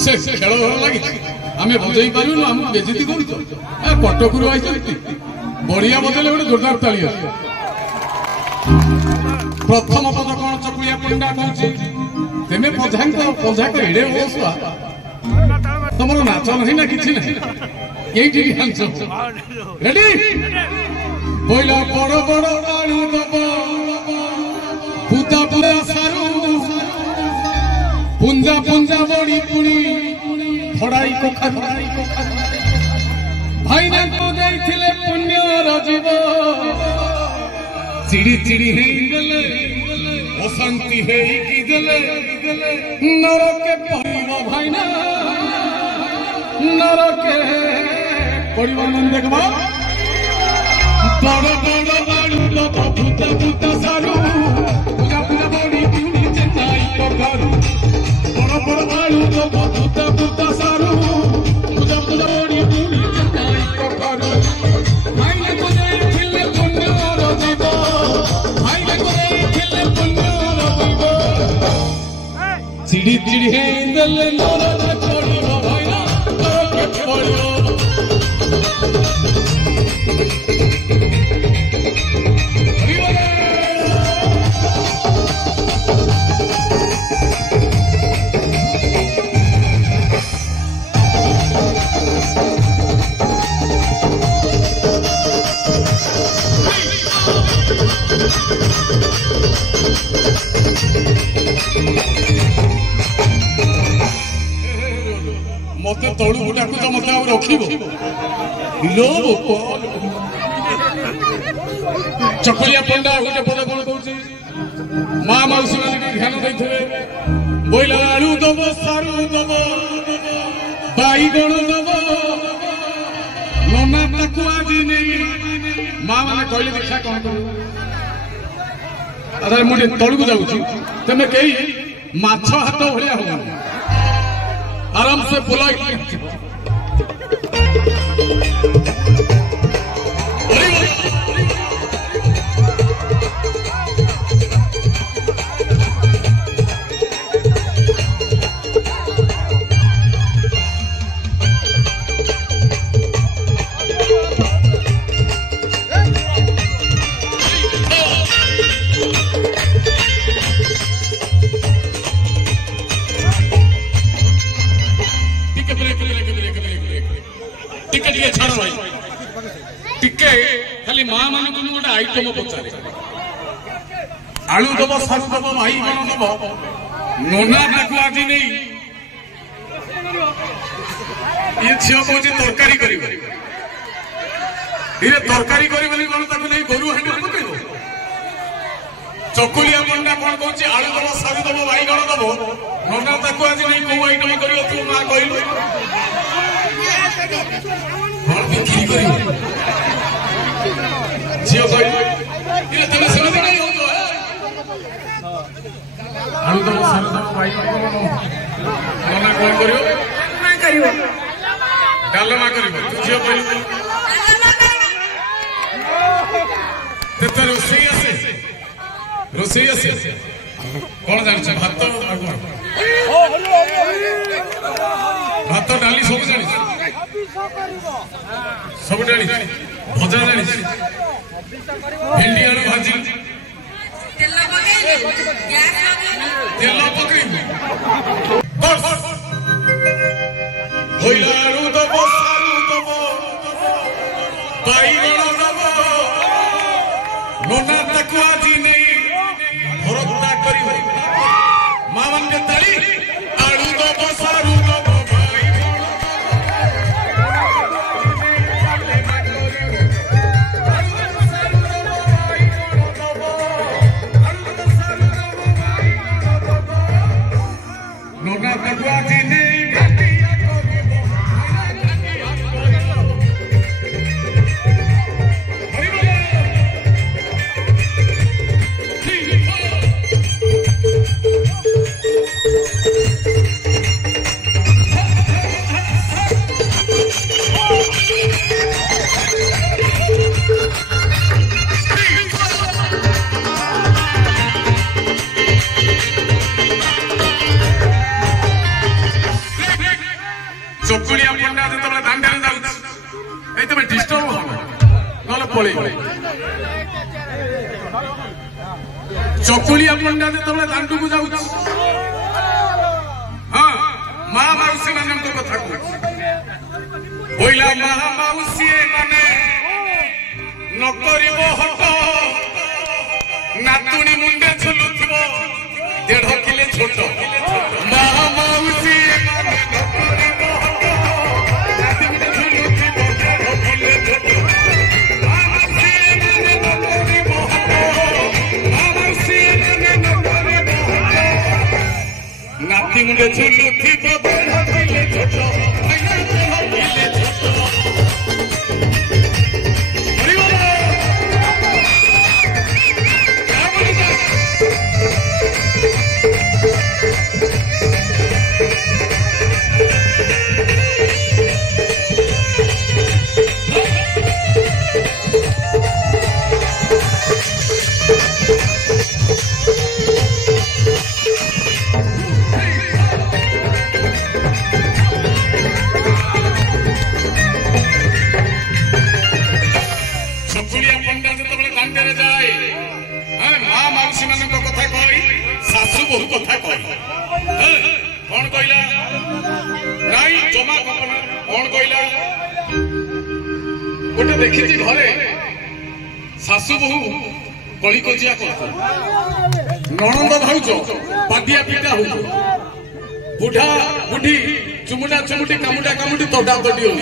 से खेल भल लगे आम बजई पारूँ आम बेजती कर कटक आई बढ़िया बजेले गोटे जोरदार ताली प्रथम पद कौन चकुलिया पंडा कौच तेमे पजाक एड़े बसुआ तुम नाच नहीं ना कि रेडी बोला बड़ बड़ आलू दब पूता पूरा सारू पुंजा पुंजा बड़ी पुणी फड़ाई कखारू भाईना को देथिले पुण्यर जीव चिड़ी चिड़ी हेगले अशांति हेकी देले नरके पड़िबो भाईना नरके पड़िबो मन देखबो बड़ बड़ आलू दब पूता पूता सारू पूजा पूजा बड़ी पुणी चेन्नई कखारू बड़ बड़ आलू दब पूता पूता सारू पूजा पूजा बड़ी पुणी चेन्नई कखारू भाईना को देथिले पुण्यर जीव भाईना को देथिले पुण्यर जीव चिड़ी चिड़ी हेंदले नरके पड़िबो भाईना नरके पड़िबो मत तलू डाकुच मत रखिब चकुलिया पंडा गोटे पद कौन कौच माँ मौसी मैंने ध्यान देते बोला आलू दब सारू दब बैगण दब नना ताकू आज नहीं माँ मैंने कहले देखा कौन कर मुझे तलू को जाऊँ तेमे कही माछ हाथ भाया हो आराम से बोला खाली माँ मान को गोटे आइटम पचारे आलू दब सारू दब भाई कौन दब नना ताकू आज नहीं ये झील कौन तरकारी कर तरकारी कौन नहीं गोरु हांडी पकड़ चकुलिया पंडा कौन कौन आलू दब सारू दब भाई कौन दब नना ताकू आज नहीं कौ आइटम कर तू माँ कहलु बिक्री कर झील कह तुम सेमती नहीं हो आलू दब सारू दब भाई नना कौन कर डालमा कर झील कह रोसई आसे कौन जान भात भात डाली सब जानी सब जानी भजा जानी भेंडी आलू भाजी तेल पकड़ी आलू दब सारू दब बैगण दब नना ताकू आज नहीं भरता कर माँ मान के ताली आलू दब सारू दब नना ताकू आज नहीं चकुलिया पंडा जो दांडे जाऊँ तुम डिस्टर्ब हो ना पड़े चकुलिया पंडा जो दांडू को जाऊँ हाँ माँ मौसी मान कथा कहला माँ मौसी माने नकर हक नातुणी मुंडे झुलुव 1.5 किलो छोट माँ मौसी नाती मुंडे झुलुव 1.5 किलो छोट सासू बहु कथा कौन कहला नाई जमा कौन कहला गोटे देखी घरे सासू बहु कली कजिया कर नणंद भाउज पाटिया पिटा हो बुढ़ा बुढ़ी चुमुटा चुमुटी कामुटा कामुटी तोड़ा तोड़ी हो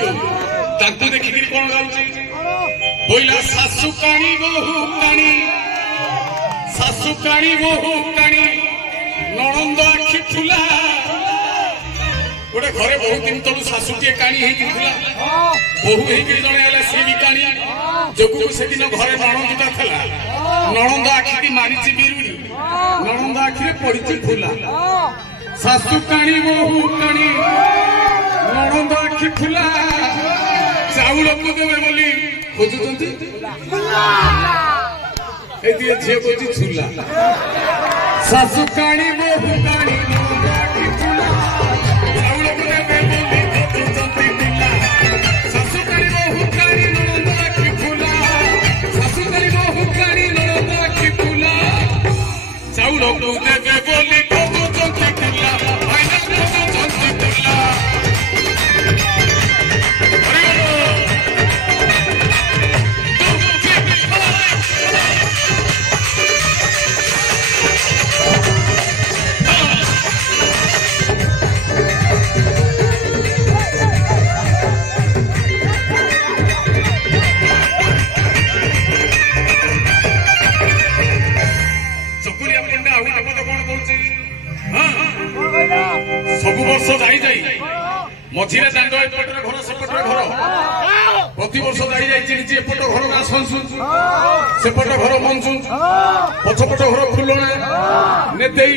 देखिक कौन गाँची बोला सासू काणी बहु काणी सासू काणी बहु काणी नणंद आखि फुला गोटे घरे बहुत दिन तलू सासुटे काणी बहु जड़े सी भी काणी जो से दिन घरे नणंदटा था नणंद आखि मारी बिरुड़ी नणंद आखिरे पड़ी फुला सासू काणी बहु काणी नणंद आखि फुला चाउल को देवे बोली खोजुंट झील को झूला सासू काणी बहु काणी सासू काणी बहु काणी नणंद आखि फुला सासू काणी बहु काणी नणंद आखि फुला चाउल को देवे बोली खोजुंट फुला भाईना खोजुंट फुला सबु वर्ष जाई मझिरे दांड एपटर घर सेपटर घर प्रति वर्ष जाई एपट घर आसंसु सेपट घर मंजु पछपट घर फुलणा नेदेई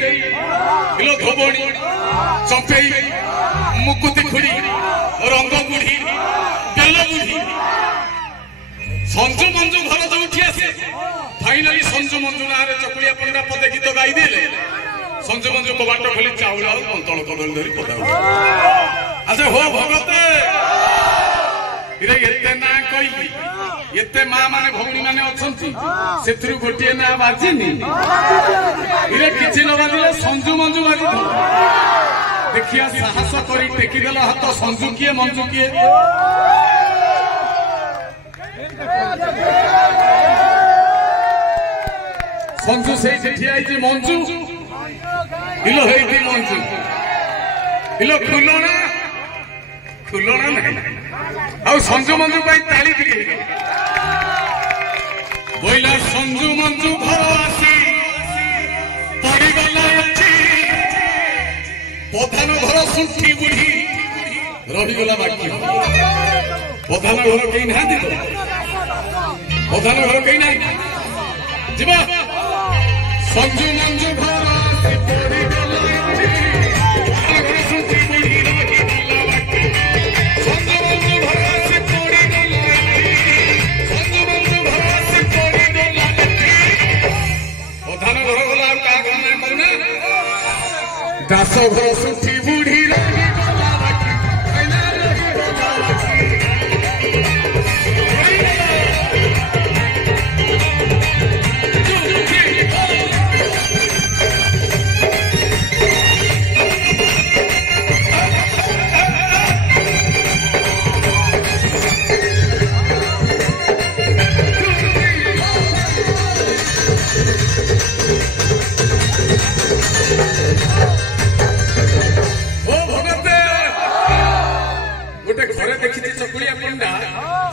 किलो धोबणी चंपेई मुकुति खुड़ी रंग बुढ़ी बेल बुढ़ी संजु मंजु घर जो आसे फाइनाली संजु मंजु ना चकुलिया पंडा पदे गीत गाई देले संजु मंजु कबाट खोली चाउल और कंतल कदल धरी पदा अच्छा हो भगते इरे ना कही एते माँ माने भौणी माने अछंती सेथरु गोटिए ना बाजिनी इरे किछि न बाजिले संजु मंजु बाजी देखिया साहस करी टेकी देला हाथ संजु किए मंजु किए संजु से ठिया आइछि मंजु इलो हेती मंजु इलो खुलना खुलना नहीं आउ संजु मंजु पाई ताली दिए बोइला संजु मंजु घर आसी पड़ी गला अछि प्रधान घर सुठी बुढ़ी रही गला बाकी प्रधान घर कहीं ना दी प्रधान घर कहीं ना जीवा संजु मंजु घर आसी पड़ी गला अछि सुठी बुढ़ी रही गला बाकी संजु मंजु घर आसी पड़ी गला संजु मंजु घर आसी पड़ी गला प्रधान घर गला का घर कहना दास घर सुठी बुढ़ी रही गला बाकी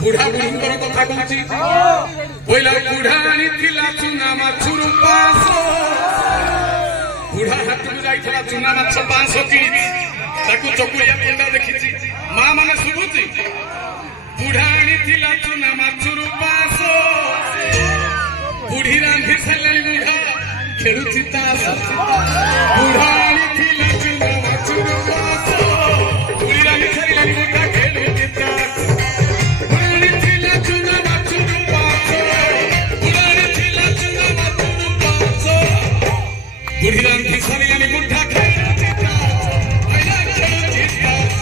बुढ़ा बुढ़ींकर कथा कहूची पहिला बुढ़ा आनीथिला चुना माछुर 500 बुढ़ा हाथ में जाइथिला चुना माछ 500 की ताकू चकुलिया पंडा देखिची मां माने सुबुची बुढ़ा आनीथिला चुना माछुर 500 बुढ़ी रांधी साले बुढ़ा खेलुची तास बुढ़ा आनीथिला चुना माछुर 500 बुढ़ी रांधी साले बुढ़ा खेलुची तास बुढ़ी रांधी साले बुढ़ा खेलुची तास आइला खेलुची तास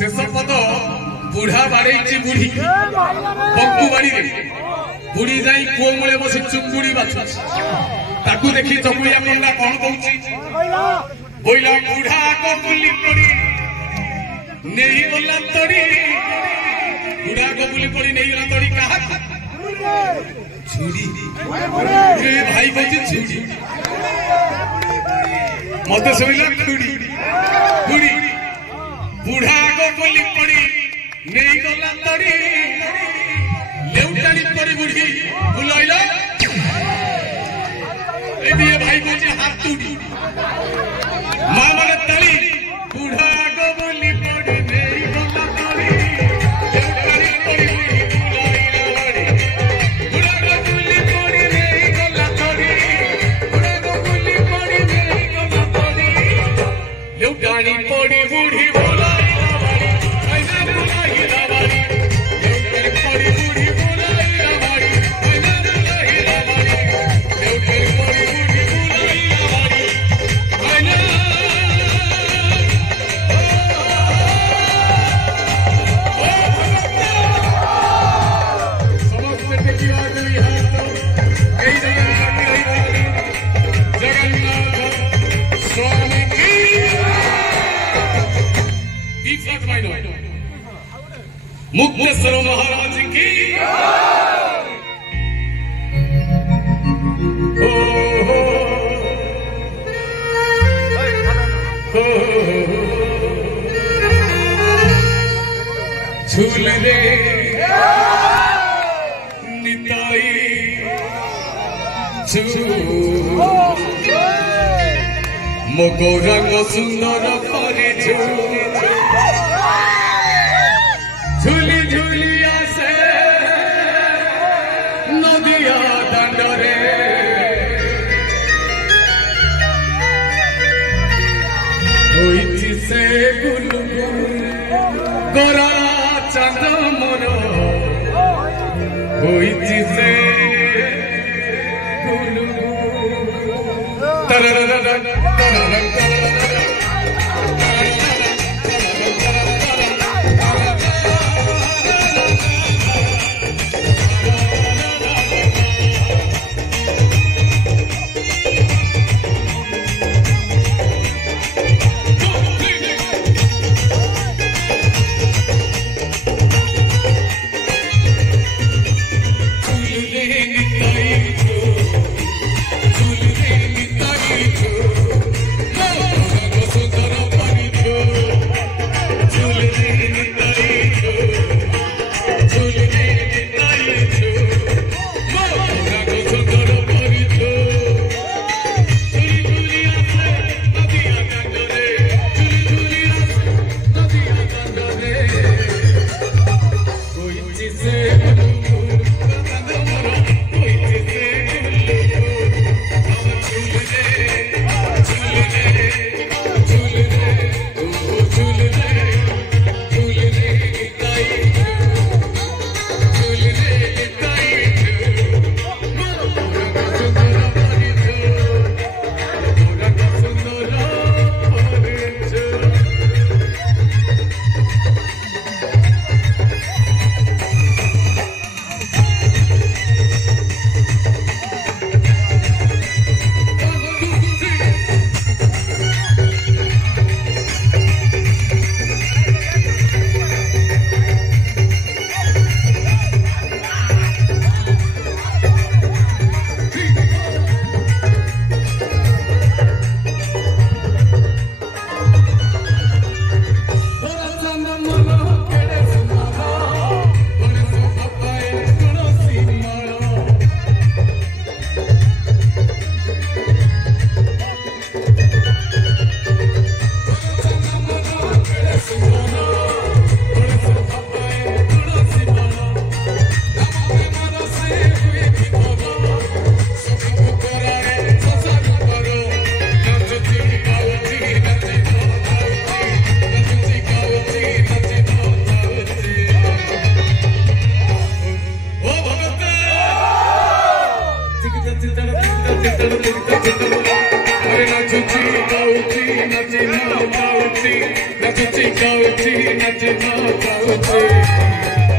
शेष पद बुढ़ा बाड़े बुढ़ी बंकु बाड़ी बुढ़ी जाई कूओ मूले बस चुंगुड़ी बाछुची ताकू देखी चकुलिया पंडा कौन कहूची बोइला बुढ़ा को बुली पड़ी नहीं बोला तड़ी बुढ़ा को बुली पड़ी नहीं बोला तड़ी कहा छुरी भाई कहती छुरी मत शुणिला खुड़ी खुड़ी बुढ़ा को बोली पड़ी नहीं गला तड़ी लेउटाड़ी पड़ी बुढ़ी बुलाइला ए दिए भाई को हाथ टूटी मां माने तड़ी बुढ़ा को बोली पड़ी नहीं गला तड़ी लेउटाड़ी पड़ी बुढ़ी बुलाइला बुढ़ा को बोली पड़ी नहीं गला तड़ी बुढ़ा को बोली पड़ी नहीं गला तड़ी लेउटाड़ी पड़ी बुढ़ी मुक्तेश्वर महाराज की झूल रे निताई मो रंग सुंदर परी झूली झूलिया से नदिया दंडरे होइछि से गुलगुल गोरा चांद मोर होइछि से गुलगुल तरररर नाचुची गाउची नचना गाउची